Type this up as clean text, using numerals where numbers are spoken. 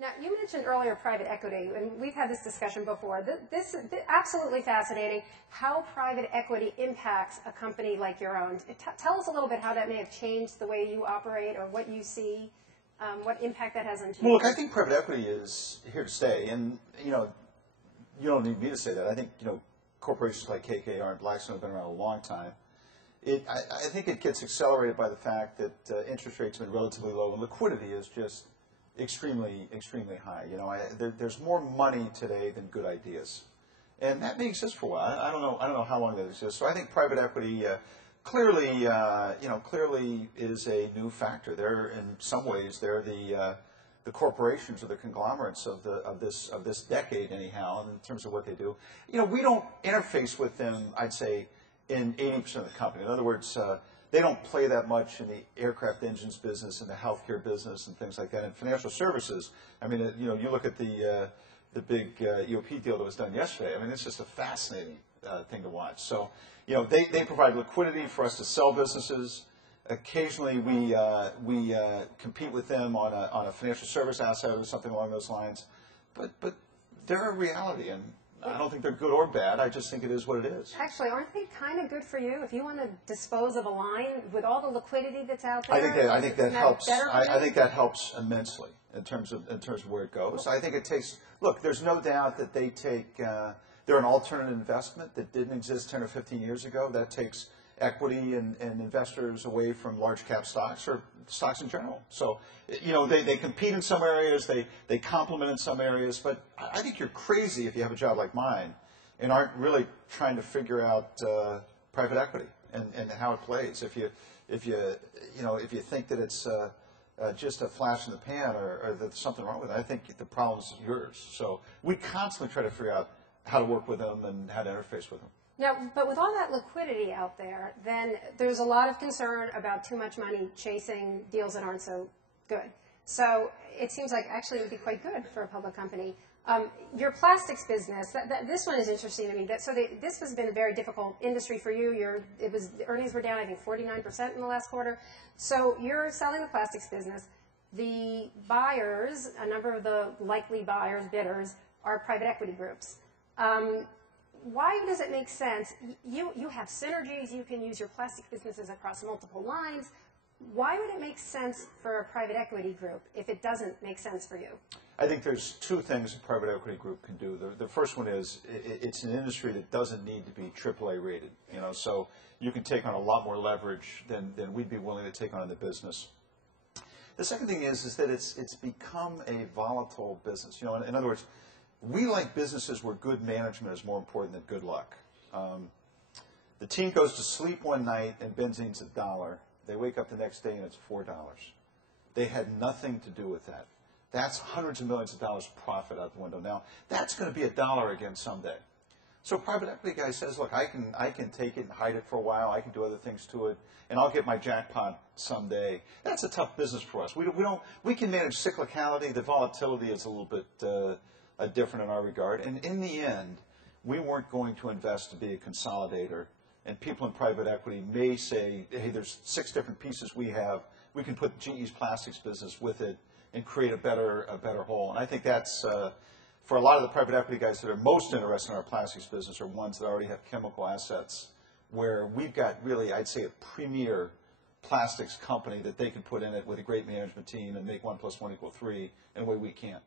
Now, you mentioned earlier private equity, and we've had this discussion before. This is absolutely fascinating, how private equity impacts a company like your own. Tell us a little bit how that may have changed the way you operate or what you see, what impact that has on you. Well, look, I think private equity is here to stay, and, you don't need me to say that. I think, corporations like KKR and Blackstone have been around a long time. I think it gets accelerated by the fact that interest rates have been relatively low, and liquidity is just extremely, extremely high. There's more money today than good ideas, and that may exist for a while. I don't know how long that exists. So I think private equity clearly is a new factor. They're in some ways they're the corporations or the conglomerates of this decade anyhow in terms of what they do. We don't interface with them, I'd say, in 80% of the company. In other words, they don't play that much in the aircraft engines business and the healthcare business and things like that. In financial services, I mean, you look at the big EOP deal that was done yesterday. I mean, it's just a fascinating thing to watch. So, they provide liquidity for us to sell businesses. Occasionally, we compete with them on a financial service asset or something along those lines. But they're a reality, and I don't think they're good or bad. I just think it is what it is. Actually, aren't they kind of good for you if you want to dispose of a line with all the liquidity that's out there? I think that helps. I think that helps immensely in terms of where it goes. I think it takes. Look, there's no doubt that they take. They're an alternative investment that didn't exist 10 or 15 years ago. That takes equity and investors away from large cap stocks or stocks in general. So, they compete in some areas, they complement in some areas, but I think you're crazy if you have a job like mine and aren't really trying to figure out private equity and how it plays. If you think that it's just a flash in the pan or that there's something wrong with it, I think the problem is yours. So we constantly try to figure out how to work with them and how to interface with them. Now, but with all that liquidity out there, then there's a lot of concern about too much money chasing deals that aren't so good. So it seems like actually it would be quite good for a public company. Your plastics business, this one is interesting to me. This has been a very difficult industry for you. The earnings were down, I think, 49% in the last quarter. So you're selling the plastics business. The buyers, a number of the likely buyers, bidders, are private equity groups. Why does it make sense? You have synergies. You can use your plastic businesses across multiple lines. Why would it make sense for a private equity group if it doesn't make sense for you? I think there's two things a private equity group can do. The first one is it's an industry that doesn't need to be AAA rated. So you can take on a lot more leverage than we'd be willing to take on in the business. The second thing is that it's become a volatile business. In other words, we like businesses where good management is more important than good luck. The team goes to sleep one night and benzene's $1. They wake up the next day and it's $4. They had nothing to do with that. That's hundreds of millions of dollars profit out the window. Now, that's going to be $1 again someday. So a private equity guy says, look, I can take it and hide it for a while. I can do other things to it, and I'll get my jackpot someday. That's a tough business for us. We can manage cyclicality. The volatility is a little bit different in our regard. And in the end, we weren't going to invest to be a consolidator. And people in private equity may say, hey, there's 6 different pieces we have. We can put GE's plastics business with it and create a better whole. And I think that's, for a lot of the private equity guys that are most interested in our plastics business are ones that already have chemical assets where we've got really, I'd say, a premier plastics company that they can put in it with a great management team and make 1 + 1 = 3 in a way we can't.